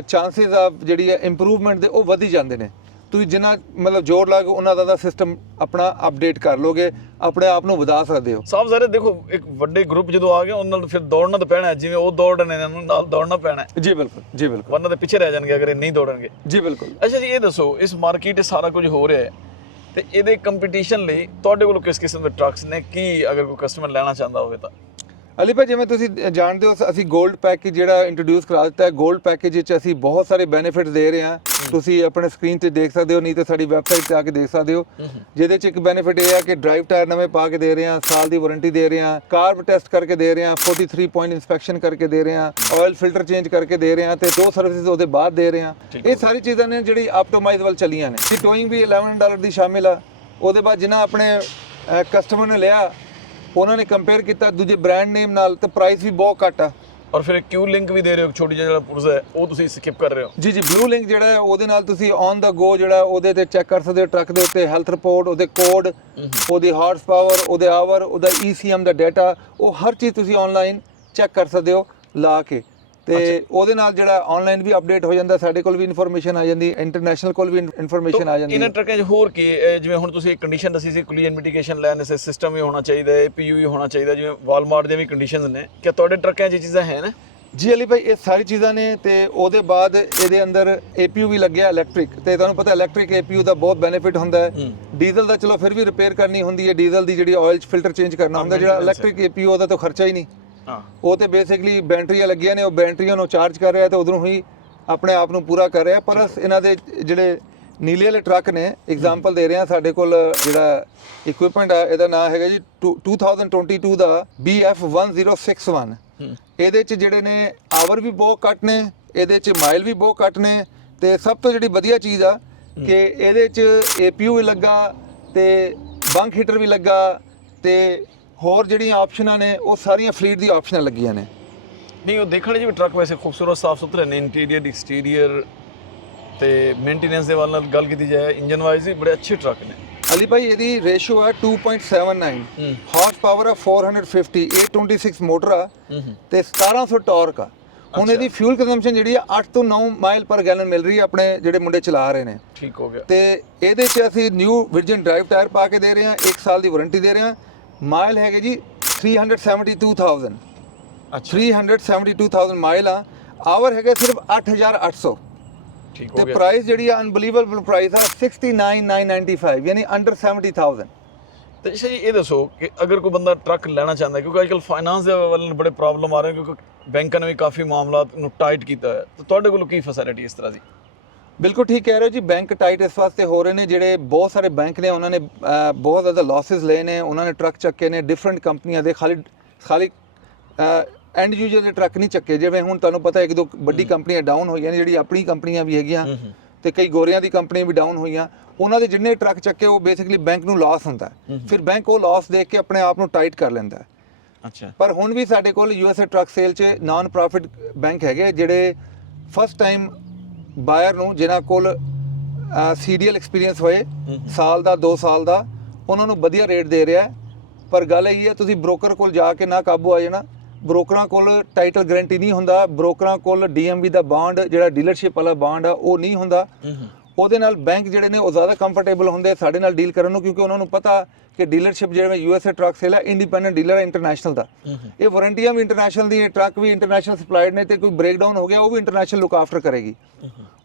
ਚਾਂਸਸ ਆ ਜਿਹੜੀ ਆ ਇੰਪਰੂਵਮੈਂਟ ਦੇ ਉਹ ਵਧ ਹੀ ਜਾਂਦੇ ਨੇ। ਤੁਸੀਂ ਜਿੰਨਾ ਮਤਲਬ ਜ਼ੋਰ ਲਾ ਕੇ ਉਹਨਾਂ ਦਾ ਸਿਸਟਮ ਆਪਣਾ ਅਪਡੇਟ ਕਰ ਲੋਗੇ, ਆਪਣੇ ਆਪ ਨੂੰ ਵਧਾ ਸਕਦੇ ਹੋ। ਸਾਫ਼ ਜ਼ਾਹਿਰ ਦੇਖੋ ਇੱਕ ਵੱਡੇ ਗਰੁੱਪ ਜਦੋਂ ਆ ਗਿਆ ਉਹਨਾਂ ਨੂੰ ਫਿਰ ਦੌੜਨਾ ਤਾਂ ਪੈਣਾ, ਜਿਵੇਂ ਉਹ ਦੌੜ ਰਹੇ ਨੇ ਇਹਨਾਂ ਨੂੰ ਨਾਲ ਦੌੜਨਾ ਪੈਣਾ। ਜੀ ਬਿਲਕੁਲ, ਜੀ ਬਿਲਕੁਲ, ਵਰਨਾ ਤਾਂ ਪਿੱਛੇ ਰਹਿ ਜਾਣਗੇ ਅਗਰ ਇਹ ਨਹੀਂ ਦੌੜਨਗੇ। ਜੀ ਬਿਲਕੁਲ। ਅੱਛਾ ਜੀ, ਇਹ ਦੱਸੋ ਇਸ ਮਾਰਕੀਟ 'ਚ ਸਾਰਾ ਕੁਝ ਹੋ ਰਿਹਾ ਹੈ ਤੇ ਇਹਦੇ ਕੰਪੀਟੀਸ਼ਨ ਲਈ ਤੁਹਾਡੇ ਕੋਲ ਕਿਸ ਕਿਸਮ ਦੇ ਟਰੱਕਸ ਨੇ? ਕੀ ਅਗਰ ਕੋਈ ਕਸਟਮਰ ਲੈਣਾ ਚਾਹੁੰਦਾ ਹੋਵੇ ਤਾਂ? ਅਲੀ ਭਾਈ, ਜਿਵੇਂ ਤੁਸੀਂ ਜਾਣਦੇ ਹੋ, ਅਸੀਂ 골ਡ ਪੈਕੇਜ ਜਿਹੜਾ ਇੰਟਰੋਡਿਊਸ ਕਰਾ ਦਿੱਤਾ ਹੈ। 골ਡ ਪੈਕੇਜ ਵਿੱਚ ਅਸੀਂ ਬਹੁਤ ਸਾਰੇ ਬੈਨੀਫਿਟਸ ਦੇ ਰਹੇ ਹਾਂ, ਤੁਸੀਂ ਆਪਣੇ ਸਕਰੀਨ ਤੇ ਦੇਖ ਸਕਦੇ ਹੋ, ਨਹੀਂ ਤਾਂ ਸਾਡੀ ਵੈਬਸਾਈਟ ਤੇ ਆ ਕੇ ਦੇਖ ਸਕਦੇ ਹੋ। ਜਿਹਦੇ 'ਚ ਇੱਕ ਬੈਨੀਫਿਟ ਇਹ ਹੈ ਕਿ ਡਰਾਈਵ ਟਾਇਰ ਨਵੇਂ ਪਾ ਕੇ ਦੇ ਰਹੇ ਹਾਂ, ਸਾਲ ਦੀ ਵਾਰੰਟੀ ਦੇ ਰਹੇ ਹਾਂ, ਕਾਰਬ ਟੈਸਟ ਕਰਕੇ ਦੇ ਰਹੇ ਹਾਂ, 43 ਪੁਆਇੰਟ ਇਨਸਪੈਕਸ਼ਨ ਕਰਕੇ ਦੇ ਰਹੇ ਹਾਂ, ਆਇਲ ਫਿਲਟਰ ਚੇਂਜ ਕਰਕੇ ਦੇ ਰਹੇ ਹਾਂ ਤੇ 2 ਸਰਵਿਸਿਜ਼ ਉਹਦੇ ਬਾਅਦ ਦੇ ਰਹੇ ਹਾਂ। ਇਹ ਸਾਰੀ ਚੀਜ਼ਾਂ ਨੇ ਜਿਹੜੀ ਆਪਟੋਮਾਈਜ਼ ਵੱਲ ਚੱਲੀਆਂ ਨੇ। ਟੋਇੰਗ ਵੀ $11 ਦੀ ਸ਼ਾਮਿਲ ਆ। ਉਹਦੇ ਬਾਅਦ ਜਿਨ੍ਹਾਂ ਆਪਣੇ ਕਸਟਮਰ ਨੇ ਲਿਆ ਉਹਨਾਂ ਨੇ ਕੰਪੇਅਰ ਕੀਤਾ ਦੂਜੇ ਬ੍ਰਾਂਡ ਨੇਮ ਨਾਲ, ਤੇ ਪ੍ਰਾਈਸ ਵੀ ਬਹੁਤ ਘੱਟ ਆ। ਔਰ ਫਿਰ ਕਿਊ ਲਿੰਕ ਵੀ ਦੇ ਰਹੇ ਹੋ, ਛੋਟੀ ਜਿਹੜਾ ਪੁਰਜ਼ਾ ਹੈ ਉਹ ਤੁਸੀਂ ਸਕਿਪ ਕਰ ਰਹੇ ਹੋ? ਜੀ, ਬਲੂ ਲਿੰਕ ਜਿਹੜਾ ਹੈ ਉਹਦੇ ਨਾਲ ਤੁਸੀਂ ਔਨ ਦਾ ਗੋ ਜਿਹੜਾ ਉਹਦੇ ਤੇ ਚੈੱਕ ਕਰ ਸਕਦੇ ਹੋ, ਟਰੱਕ ਦੇ ਉੱਤੇ ਹੈਲਥ ਰਿਪੋਰਟ, ਉਹਦੇ ਕੋਡ, ਉਹਦੀ ਹਾਰਸ ਪਾਵਰ, ਉਹਦੇ ਆਵਰ, ਉਹਦਾ ECM ਦਾ ਡਾਟਾ, ਉਹ ਹਰ ਚੀਜ਼ ਤੁਸੀਂ ਆਨਲਾਈਨ ਚੈੱਕ ਕਰ ਸਕਦੇ ਹੋ ਲਾ ਕੇ। ਤੇ ਉਹਦੇ ਨਾਲ ਜਿਹੜਾ ਆਨਲਾਈਨ ਵੀ ਅਪਡੇਟ ਹੋ ਜਾਂਦਾ, ਸਾਡੇ ਕੋਲ ਵੀ ਇਨਫੋਰਮੇਸ਼ਨ ਆ ਜਾਂਦੀ, ਇੰਟਰਨੈਸ਼ਨਲ ਕੋਲ ਵੀ ਇਨਫੋਰਮੇਸ਼ਨ ਆ ਜਾਂਦੀ। ਇਹਨਾਂ ਟਰੱਕਾਂ 'ਚ ਹੋਰ ਕੀ ਜਿਵੇਂ ਹੁਣ ਤੁਸੀਂ ਕੰਡੀਸ਼ਨ ਦੱਸੀ ਸੀ, ਕੋਲੀਜਨ ਮਿਟੀਗੇਸ਼ਨ ਲੈਣ ਦੇ ਸਿਸਟਮ ਵੀ ਹੋਣਾ ਚਾਹੀਦਾ ਹੈ, APU ਵੀ ਹੋਣਾ ਚਾਹੀਦਾ, ਜਿਵੇਂ ਵਾਲਮਾਰਟ ਦੇ ਵੀ ਕੰਡੀਸ਼ਨਸ ਨੇ, ਕਿ ਤੁਹਾਡੇ ਟਰੱਕਾਂ 'ਚ ਇਹ ਚੀਜ਼ਾਂ ਹੈ ਨਾ? ਜੀ ਅਲੀ ਭਾਈ, ਇਹ ਸਾਰੀ ਚੀਜ਼ਾਂ ਨੇ। ਤੇ ਉਹਦੇ ਬਾਅਦ ਇਹਦੇ ਅੰਦਰ APU ਵੀ ਲੱਗਿਆ ਇਲੈਕਟ੍ਰਿਕ, ਤੇ ਤੁਹਾਨੂੰ ਪਤਾ ਇਲੈਕਟ੍ਰਿਕ APU ਦਾ ਬਹੁਤ ਬੈਨੀਫਿਟ ਹੁੰਦਾ ਹੈ। ਡੀਜ਼ਲ ਦਾ ਚਲੋ ਫਿਰ ਵੀ ਰਿਪੇਅਰ ਕਰਨੀ ਹੁੰਦੀ ਹੈ, ਡੀਜ਼ਲ ਦੀ ਜਿਹੜੀ ਆਇਲ ਫਿਲਟਰ ਚੇਂਜ ਕਰਨਾ ਹੁੰਦਾ, ਜਿਹੜਾ ਇਲੈਕਟ੍ਰਿਕ APU ਉਹਦਾ ਤਾਂ ਖਰਚਾ ਹੀ ਨਹੀਂ। ਉਹ ਤੇ ਬੇਸਿਕਲੀ ਬੈਟਰੀਆਂ ਲੱਗੀਆਂ ਨੇ, ਉਹ ਬੈਟਰੀਆਂ ਨੂੰ ਚਾਰਜ ਕਰ ਰਿਹਾ ਤੇ ਉਧਰੋਂ ਹੀ ਆਪਣੇ ਆਪ ਨੂੰ ਪੂਰਾ ਕਰ ਰਿਹਾ। ਪਰ ਇਹਨਾਂ ਦੇ ਜਿਹੜੇ ਨੀਲੇ ਵਾਲੇ ਟਰੱਕ ਨੇ, ਐਗਜ਼ਾਮਪਲ ਦੇ ਰਹੇ ਹਾਂ, ਸਾਡੇ ਕੋਲ ਜਿਹੜਾ ਇਕਵਿਪਮੈਂਟ ਆ ਇਹਦਾ ਨਾਮ ਹੈਗਾ ਜੀ 2022 ਦਾ BF1061। ਇਹਦੇ 'ਚ ਜਿਹੜੇ ਨੇ ਆਵਰ ਵੀ ਬਹੁਤ ਘੱਟ ਨੇ, ਇਹਦੇ 'ਚ ਮਾਈਲ ਵੀ ਬਹੁਤ ਘੱਟ ਨੇ, ਤੇ ਸਭ ਤੋਂ ਜਿਹੜੀ ਵਧੀਆ ਚੀਜ਼ ਆ ਕਿ ਇਹਦੇ 'ਚ APU ਵੀ ਲੱਗਾ ਤੇ ਬੰਕ ਹੀਟਰ ਵੀ ਲੱਗਾ, ਤੇ ਹੋਰ ਜਿਹੜੀਆਂ ਆਪਸ਼ਨਾਂ ਨੇ ਉਹ ਸਾਰੀਆਂ ਫਲੀਟ ਦੀ ਆਪਸ਼ਨਾਂ ਲੱਗੀਆਂ ਨੇ। ਨਹੀਂ, ਉਹ ਦੇਖਣ 'ਚ ਵੀ ਟਰੱਕ ਵੈਸੇ ਖੂਬਸੂਰਤ ਸਾਫ਼ ਸੁਥਰੇ ਨੇ, ਇੰਟੀਰੀਅਰ ਐਕਸਟੀਰੀਅਰ ਤੇ ਮੇਨਟੇਨੈਂਸ ਦੇ ਵੱਲ ਨਾਲ ਗੱਲ ਕੀਤੀ ਜਾਏ, ਇੰਜਨ ਵਾਈਜ਼ ਵੀ ਬੜੇ ਅੱਛੇ ਟਰੱਕ ਨੇ। ਅਲੀ ਭਾਈ, ਇਹਦੀ ਰੇਸ਼ੋ ਹੈ 2.79, ਹਾਰਸ ਪਾਵਰ ਆ 450, 826 ਮੋਟਰ ਆ ਤੇ 1700 ਟਾਰਕ ਆ। ਹੁਣ ਇਹਦੀ ਫਿਊਲ ਕੰਜ਼ੰਪਸ਼ਨ ਜਿਹੜੀ ਆ 8 ਤੋਂ 9 ਮਾਈਲ ਪਰ ਗੈਲਨ ਮਿਲ ਰਹੀ ਹੈ ਆਪਣੇ ਜਿਹੜੇ ਮੁੰਡੇ ਚਲਾ ਰਹੇ ਨੇ। ਠੀਕ ਹੋ ਗਿਆ। ਤੇ ਇਹਦੇ 'ਚ ਅਸੀਂ ਨਿਊ ਵਿਰਜਨ ਡਰਾਈਵ ਟਾਇਰ ਪਾ ਕੇ ਦੇ ਰਹੇ ਹਾਂ, 1 ਸਾਲ ਦੀ ਵਾਰੰਟੀ ਦੇ ਰਹੇ ਹਾਂ। ਮਾਈਲ ਹੈਗੇ ਜੀ 372,000। 372,000 ਮਾਈਲ ਆ। ਆਵਰ ਹੈਗਾ ਸਿਰਫ 8,800। ਠੀਕ ਹੋ ਤੇ ਗਿਆ ਪ੍ਰਾਈਸ ਜਿਹੜੀ ਆ ਅਨਬਲੀਵੇਬਲ ਪ੍ਰਾਈਸ ਆ 69995 ਯਾਨੀ ਅੰਡਰ 70000। ਤੇ ਅੱਛਾ ਜੀ ਇਹ ਦੱਸੋ ਕਿ ਅਗਰ ਕੋਈ ਬੰਦਾ ਟਰੱਕ ਲੈਣਾ ਚਾਹੁੰਦਾ ਹੈ, ਕਿਉਂਕਿ ਅੱਜਕੱਲ ਫਾਈਨਾਂਸ ਦੇ ਵੱਲ ਬੜੇ ਪ੍ਰੋਬਲਮ ਆ ਰਹੇ ਕਿਉਂਕਿ ਬੈਂਕਾਂ ਨੇ ਵੀ ਕਾਫੀ ਮਾਮਲਾਤ ਨੂੰ ਟਾਈਟ ਕੀਤਾ ਹੈ, ਤਾਂ ਤੁਹਾਡੇ ਕੋਲ ਕੀ ਫੈਸਿਲਿਟੀ ਇਸ ਤਰ੍ਹਾਂ ਦੀ? ਬਿਲਕੁਲ ਠੀਕ ਕਹਿ ਰਹੇ ਹੋ ਜੀ। ਬੈਂਕ ਟਾਈਟ ਇਸ ਵਾਸਤੇ ਹੋ ਰਹੇ ਨੇ, ਜਿਹੜੇ ਬਹੁਤ ਸਾਰੇ ਬੈਂਕ ਨੇ ਉਹਨਾਂ ਨੇ ਬਹੁਤ ਜ਼ਿਆਦਾ ਲਾਸਿਸ ਲਏ ਨੇ, ਉਹਨਾਂ ਨੇ ਟਰੱਕ ਚੱਕੇ ਨੇ ਡਿਫਰੈਂਟ ਕੰਪਨੀਆਂ ਦੇ, ਖਾਲੀ ਐਂਡ ਯੂਜ਼ਰ ਦੇ ਟਰੱਕ ਨਹੀਂ ਚੱਕੇ। ਜਿਵੇਂ ਹੁਣ ਤੁਹਾਨੂੰ ਪਤਾ ਇੱਕ ਦੋ ਵੱਡੀ ਕੰਪਨੀਆਂ ਡਾਊਨ ਹੋਈਆਂ ਨੇ, ਜਿਹੜੀ ਆਪਣੀ ਕੰਪਨੀਆਂ ਵੀ ਹੈਗੀਆਂ ਤੇ ਕਈ ਗੋਰਿਆਂ ਦੀ ਕੰਪਨੀਆਂ ਵੀ ਡਾਊਨ ਹੋਈਆਂ, ਉਹਨਾਂ ਦੇ ਜਿੰਨੇ ਟਰੱਕ ਚੱਕੇ ਉਹ ਬੇਸਿਕਲੀ ਬੈਂਕ ਨੂੰ ਲਾਸ ਹੁੰਦਾ ਹੈ। ਫਿਰ ਬੈਂਕ ਉਹ ਲਾਸ ਦੇਖ ਕੇ ਆਪਣੇ ਆਪ ਨੂੰ ਟਾਈਟ ਕਰ ਲੈਂਦਾ ਹੈ। ਅੱਛਾ, ਪਰ ਹੁਣ ਵੀ ਸਾਡੇ ਕੋਲ USA ਟਰੱਕ ਸੇਲ 'ਚ ਨਾਨ ਪ੍ਰੋਫਿਟ ਬੈਂਕ ਹੈਗੇ, ਜਿਹੜੇ ਫਸਟ ਟਾਈਮ ਬਾਇਰ ਨੂੰ ਜਿਨ੍ਹਾਂ ਕੋਲ ਸੀਡੀਐਲ ਐਕਸਪੀਰੀਅੰਸ ਹੋਏ ਸਾਲ ਦਾ 2 ਸਾਲ ਦਾ, ਉਹਨਾਂ ਨੂੰ ਵਧੀਆ ਰੇਟ ਦੇ ਰਿਹਾ। ਪਰ ਗੱਲ ਇਹ ਹੈ ਤੁਸੀਂ ਬ੍ਰੋਕਰ ਕੋਲ ਜਾ ਕੇ ਨਾ ਕਾਬੂ ਆ ਜਾਣਾ। ਬ੍ਰੋਕਰਾਂ ਕੋਲ ਟਾਈਟਲ ਗਾਰੰਟੀ ਨਹੀਂ ਹੁੰਦਾ, ਬ੍ਰੋਕਰਾਂ ਕੋਲ DMV ਦਾ ਬਾਂਡ ਜਿਹੜਾ ਡੀਲਰਸ਼ਿਪ ਵਾਲਾ ਬਾਂਡ ਆ ਉਹ ਨਹੀਂ ਹੁੰਦਾ। ਉਹਦੇ ਨਾਲ ਬੈਂਕ ਜਿਹੜੇ ਨੇ ਉਹ ਜ਼ਿਆਦਾ ਕੰਫਰਟੇਬਲ ਹੁੰਦੇ ਸਾਡੇ ਨਾਲ ਡੀਲ ਕਰਨ ਨੂੰ, ਕਿਉਂਕਿ ਉਹਨਾਂ ਨੂੰ ਪਤਾ ਕਿ ਡੀਲਰਸ਼ਿਪ ਜਿਵੇਂ USA ਟਰੱਕ ਸੇਲ ਹੈ ਇੰਡੀਪੈਂਡੈਂਟ ਡੀਲਰ ਹੈ ਇੰਟਰਨੈਸ਼ਨਲ ਦਾ। ਇਹ ਵਾਰੰਟੀਆਂ ਵੀ ਇੰਟਰਨੈਸ਼ਨਲ ਦੀ, ਇਹ ਟਰੱਕ ਵੀ ਇੰਟਰਨੈਸ਼ਨਲ ਸਪਲਾਈਡ ਨੇ, ਤੇ ਕੋਈ ਬ੍ਰੇਕਡਾਊਨ ਹੋ ਗਿਆ ਉਹ ਵੀ ਇੰਟਰਨੈਸ਼ਨਲ ਲੁੱਕ ਆਫਟਰ ਕਰੇਗੀ।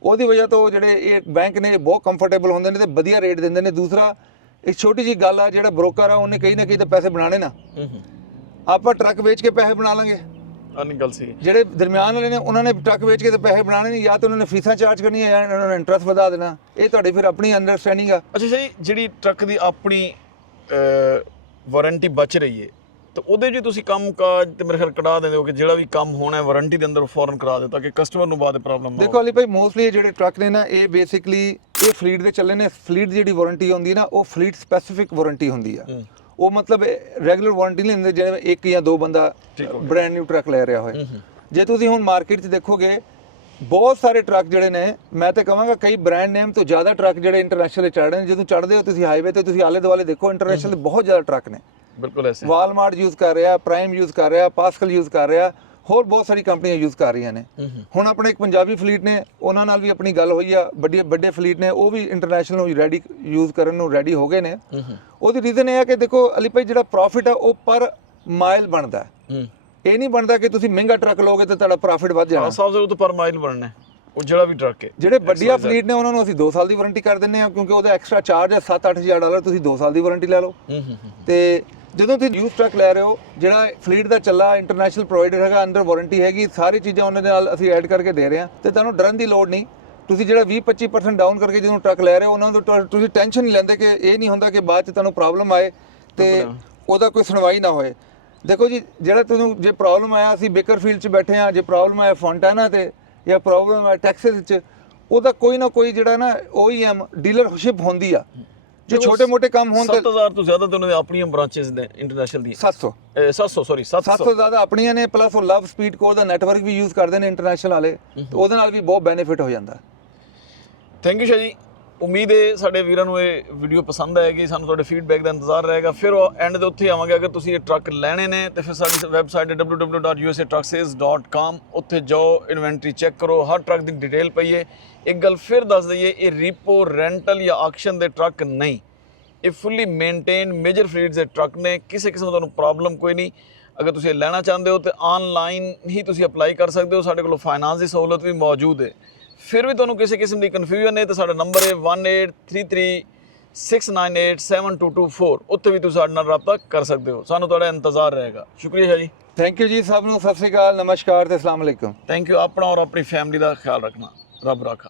ਉਹਦੀ ਵਜ੍ਹਾ ਤੋਂ ਜਿਹੜੇ ਇਹ ਬੈਂਕ ਨੇ ਬਹੁਤ ਕੰਫਰਟੇਬਲ ਹੁੰਦੇ ਨੇ ਤੇ ਵਧੀਆ ਰੇਟ ਦਿੰਦੇ ਨੇ। ਦੂਸਰਾ ਇੱਕ ਛੋਟੀ ਜਿਹੀ ਗੱਲ ਆ, ਜਿਹੜਾ ਬ੍ਰੋਕਰ ਆ ਉਹਨੇ ਕਈ ਨਾ ਕਈ ਤਾਂ ਪੈਸੇ ਬਣਾਣੇ ਨਾ, ਆਪਾਂ ਟਰੱਕ ਵੇਚ ਕੇ ਪੈਸੇ ਬਣਾ ਲਾਂਗੇ। ਆਨੀ ਗੱਲ ਸੀ। ਜਿਹੜੇ ਦਰਮਿਆਨ ਵਾਲੇ ਨੇ ਉਹਨਾਂ ਨੇ ਟਰੱਕ ਵੇਚ ਕੇ ਤੇ ਪੈਸੇ ਬਣਾਣੇ ਨਹੀਂ, ਜਾਂ ਤਾਂ ਉਹਨਾਂ ਨੇ ਫੀਸਾਂ ਚਾਰਜ ਕਰਨੀਆਂ ਜਾਂ ਉਹਨਾਂ ਨੇ ਇੰਟਰਸਟ ਵਧਾ ਦੇਣਾ। ਇਹ ਤੁਹਾਡੀ ਫਿਰ ਆਪਣੀ ਅੰਡਰਸਟੈਂਡਿੰਗ ਆ। ਅੱਛਾ ਜੀ, ਜਿਹੜੀ ਟਰੱਕ ਦੀ ਆਪਣੀ ਵਾਰੰਟੀ ਬਚ ਰਹੀ ਹੈ ਤਾਂ ਉਹਦੇ ਜੀ ਤੁਸੀਂ ਕੰਮ ਕਾਜ ਤੇ ਮੇਰੇ ਖਿਆਲ ਕਢਾ ਦਿੰਦੇ ਹੋ ਕਿ ਜਿਹੜਾ ਵੀ ਕੰਮ ਹੋਣਾ ਹੈ ਵਾਰੰਟੀ ਦੇ ਅੰਦਰ ਫੌਰਨ ਕਰਾ ਦਿਓ ਤਾਂ ਕਿ ਕਸਟਮਰ ਨੂੰ ਬਾਅਦ ਪ੍ਰੋਬਲਮ ਨਾ ਦੇਖੋ ਅਲੀ ਭਾਈ, ਮੋਸਟਲੀ ਜਿਹੜੇ ਟਰੱਕ ਨੇ ਨਾ ਇਹ ਬੇਸਿਕਲੀ ਇਹ ਫਲੀਟ ਦੇ ਚੱਲੇ ਨੇ। ਫਲੀਟ ਦੀ ਜਿਹੜੀ ਵਾਰੰਟੀ ਹੁੰਦੀ ਨਾ ਉਹ ਫਲੀਟ ਸਪੈਸੀਫਿਕ ਵਾਰੰਟੀ ਹੁੰਦੀ ਆ। ਉਹ ਮਤਲਬ ਰੈਗੂਲਰ ਵਾਰੰਟੀ ਨਹੀਂ ਹੁੰਦੀ ਜਿਵੇਂ ਇੱਕ ਜਾਂ ਦੋ ਬੰਦਾ ਬ੍ਰਾਂਡ ਨਿਊ ਟਰੱਕ ਲੈ ਰਿਹਾ ਹੋਏ। ਜੇ ਤੁਸੀਂ ਹੁਣ ਮਾਰਕੀਟ 'ਚ ਦੇਖੋਗੇ ਬਹੁਤ ਸਾਰੇ ਟਰੱਕ ਜਿਹੜੇ ਨੇ, ਮੈਂ ਤਾਂ ਕਹਾਂਗਾ ਕਈ ਬ੍ਰਾਂਡ ਨੇਮ ਤੋਂ ਜ਼ਿਆਦਾ ਟਰੱਕ ਜਿਹੜੇ ਇੰਟਰਨੈਸ਼ਨਲ ਚੜ੍ਹ ਰਹੇ ਨੇ। ਜਦੋਂ ਚੜ੍ਹਦੇ ਹੋ ਤੁਸੀਂ ਹਾਈਵੇ ਤੇ, ਤੁਸੀਂ ਆਲੇ ਦੁਆਲੇ ਦੇਖੋ ਇੰਟਰਨੈਸ਼ਨਲ ਦੇ ਬਹੁਤ ਜ਼ਿਆਦਾ ਟਰੱਕ ਨੇ। ਬਿਲਕੁਲ ਐਸੇ ਵਾਲਮਾਰਟ ਯੂਜ਼ ਕਰ ਰਿਹਾ, ਪ੍ਰਾਈਮ ਯੂਜ਼ ਕਰ ਰਿਹਾ, ਪਾਸਕਲ ਯੂਜ਼ ਕਰ ਰਿਹਾ, ਹੋਰ ਬਹੁਤ ਸਾਰੀ ਕੰਪਨੀਆਂ ਯੂਜ਼ ਕਰ ਰਹੀਆਂ ਨੇ। ਹੁਣ ਆਪਣੇ ਇੱਕ ਪੰਜਾਬੀ ਫਲੀਟ ਨੇ, ਉਹਨਾਂ ਨਾਲ ਵੀ ਆਪਣੀ ਗੱਲ ਹੋਈ ਆ। ਵੱਡੇ ਫਲੀਟ ਨੇ, ਉਹ ਵੀ ਇੰਟਰਨੈਸ਼ਨਲ ਨੂੰ ਰੈਡੀ ਯੂਜ਼ ਕਰਨ ਨੂੰ ਰੈਡੀ ਹੋ ਗਏ ਨੇ। ਉਹਦੀ ਰੀਜ਼ਨ ਇਹ ਹੈ ਕਿ ਦੇਖੋ ਅਲੀ ਭਾਈ, ਜਿਹੜਾ ਪ੍ਰੋਫਿਟ ਆ ਉਹ ਪਰ ਮਾਈਲ ਬਣਦਾ। ਇਹ ਨਹੀਂ ਬਣਦਾ ਕਿ ਤੁਸੀਂ ਮਹਿੰਗਾ ਟਰੱਕ ਲਓਗੇ ਤੇ ਤੁਹਾਡਾ ਪ੍ਰੋਫਿਟ ਵੱਧ ਜਾਣਾ। ਸਾਹਿਬ ਜ਼ਰੂਰ ਪਰ ਮਾਈਲ ਬਣਨਾ ਉਹ ਜਿਹੜਾ ਵੀ ਟਰੱਕ ਹੈ। ਜਿਹੜੇ ਵੱਡੀਆਂ ਫਲੀਟ ਨੇ ਉਹਨਾਂ ਨੂੰ ਅਸੀਂ 2 ਸਾਲ ਦੀ ਵਾਰੰਟੀ ਕਰ ਦਿੰਦੇ ਆ, ਕਿਉਂਕਿ ਉਹਦਾ ਐਕਸਟਰਾ ਚਾਰਜ ਹੈ $7-8 ਤੁਸੀਂ 2 ਸਾਲ ਦੀ ਵਾਰੰਟੀ ਲੈ ਲਓ। ਤੇ ਜਦੋਂ ਤੁਸੀਂ ਯੂਜ਼ ਟਰੱਕ ਲੈ ਰਹੇ ਹੋ, ਜਿਹੜਾ ਫਲੀਟ ਦਾ ਚੱਲਾ ਇੰਟਰਨੈਸ਼ਨਲ ਪ੍ਰੋਵਾਈਡਰ ਹੈਗਾ, ਅੰਡਰ ਵਾਰੰਟੀ ਹੈਗੀ, ਸਾਰੀ ਚੀਜ਼ਾਂ ਉਹਨਾਂ ਦੇ ਨਾਲ ਅਸੀਂ ਐਡ ਕਰਕੇ ਦੇ ਰਹੇ ਹਾਂ, ਤੇ ਤੁਹਾਨੂੰ ਡਰਨ ਦੀ ਲੋੜ ਨਹੀਂ। ਤੁਸੀਂ ਜਿਹੜਾ 20-25% ਡਾਊਨ ਕਰਕੇ ਜਦੋਂ ਟਰੱਕ ਲੈ ਰਹੇ ਹੋ, ਉਹਨਾਂ ਤੋਂ ਤੁਸੀਂ ਟੈਨਸ਼ਨ ਨਹੀਂ ਲੈਂਦੇ ਕਿ ਇਹ ਨਹੀਂ ਹੁੰਦਾ ਕਿ ਬਾਅਦ 'ਚ ਤੁਹਾਨੂੰ ਪ੍ਰੋਬਲਮ ਆਏ ਤੇ ਉਹਦਾ ਕੋਈ ਸੁਣਵਾਈ ਨਾ ਹੋਏ। ਦੇਖੋ ਜੀ, ਜਿਹੜਾ ਤੁਹਾਨੂੰ ਜੇ ਪ੍ਰੋਬਲਮ ਆਇਆ, ਅਸੀਂ ਬੇਕਰਫੀਲਡ 'ਚ ਬੈਠੇ ਹਾਂ, ਜੇ ਪ੍ਰੋਬਲਮ ਆਇਆ ਫੌਂਟਾਨਾ ਤੇ ਜਾਂ ਪ੍ਰੋਬਲਮ ਆਇਆ ਟੈਕਸਸ 'ਚ, ਉਹਦਾ ਕੋਈ ਨਾ ਕੋਈ ਜਿਹੜਾ ਨਾ OEM ਡੀਲਰਸ਼ਿਪ ਹੁੰਦੀ ਆ। ਜੇ ਛੋਟੇ-ਮੋਟੇ ਕੰਮ ਹੋਣ ਤਾਂ 7000 ਤੋਂ ਜ਼ਿਆਦਾ ਤੇ ਉਹਨਾਂ ਦੇ ਆਪਣੀਆਂ ਬ੍ਰਾਂਚੇਸ ਨੇ ਇੰਟਰਨੈਸ਼ਨਲ ਦੀਆਂ। 700 ਜ਼ਿਆਦਾ ਆਪਣੀਆਂ ਨੇ, ਪਲੱਸ ਉਹ ਲਵ ਸਪੀਡ ਕੋਰ ਦਾ ਨੈਟਵਰਕ ਵੀ ਯੂਜ਼ ਕਰਦੇ ਨੇ ਇੰਟਰਨੈਸ਼ਨਲ ਵਾਲੇ, ਉਹਦੇ ਨਾਲ ਵੀ ਬਹੁਤ ਬੈਨੀਫਿਟ ਹੋ ਜਾਂਦਾ। Thank you Shah ji. ਉਮੀਦ ਹੈ ਸਾਡੇ ਵੀਰਾਂ ਨੂੰ ਇਹ ਵੀਡੀਓ ਪਸੰਦ ਆਏਗੀ। ਸਾਨੂੰ ਤੁਹਾਡੇ ਫੀਡਬੈਕ ਦਾ ਇੰਤਜ਼ਾਰ ਰਹੇਗਾ। ਫਿਰ ਐਂਡ ਦੇ ਉੱਥੇ ਆਵਾਂਗੇ। ਅਗਰ ਤੁਸੀਂ ਇਹ ਟਰੱਕ ਲੈਣੇ ਨੇ ਤੇ ਫਿਰ ਸਾਡੀ ਵੈਬਸਾਈਟ ਹੈ www.usatrucksales.com। ਉੱਥੇ ਜਾਓ, ਇਨਵੈਂਟਰੀ ਚੈੱਕ ਕਰੋ, ਹਰ ਟਰੱਕ ਦੀ ਡਿਟੇਲ ਪਈ ਹੈ। ਇੱਕ ਗੱਲ ਫਿਰ ਦੱਸ ਦਈਏ, ਇਹ ਰੀਪੋ, ਰੈਂਟਲ ਜਾਂ ਆਕਸ਼ਨ ਦੇ ਟਰੱਕ ਨਹੀਂ, ਇਹ ਫੁੱਲੀ ਮੇਨਟੇਨ ਮੇਜਰ ਫਲੀਟਸ ਦੇ ਟਰੱਕ ਨੇ। ਕਿਸੇ ਕਿਸਮ ਦਾ ਤੁਹਾਨੂੰ ਪ੍ਰੋਬਲਮ ਕੋਈ ਨਹੀਂ। ਅਗਰ ਤੁਸੀਂ ਇਹ ਲੈਣਾ ਚਾਹੁੰਦੇ ਹੋ ਤਾਂ ਆਨਲਾਈਨ ਹੀ ਤੁਸੀਂ ਅਪਲਾਈ ਕਰ ਸਕਦੇ ਹੋ। ਸਾਡੇ ਕੋਲ ਫਾਈਨਾਂਸ ਦੀ ਸਹੂਲਤ ਵੀ ਮੌਜੂਦ ਹੈ। ਫਿਰ ਵੀ ਤੁਹਾਨੂੰ ਕਿਸੇ ਕਿਸਮ ਦੀ ਕਨਫਿਊਜ਼ਨ ਹੈ ਤਾਂ ਸਾਡਾ ਨੰਬਰ ਹੈ 183369872224। ਉੱਥੇ ਵੀ ਤੁਸੀਂ ਸਾਡੇ ਨਾਲ ਰਾਬਤਾ ਕਰ ਸਕਦੇ ਹੋ। ਸਾਨੂੰ ਤੁਹਾਡਾ ਇੰਤਜ਼ਾਰ ਰਹੇਗਾ। ਸ਼ੁਕਰੀਆ ਸ਼ਾਹ ਜੀ। ਥੈਂਕ ਯੂ ਜੀ। ਸਭ ਨੂੰ ਸਤਿ ਸ਼੍ਰੀ ਅਕਾਲ, ਨਮਸਕਾਰ ਤੇ ਅਸਲਾਮ ਅਲੈਕੁਮ। Thank you. ਆਪਣਾ ਔਰ ਆਪਣੀ ਫੈਮਿਲੀ ਦਾ ਖਿਆਲ ਰੱਖਣਾ। ਰੱਬ ਰਾਖਾ।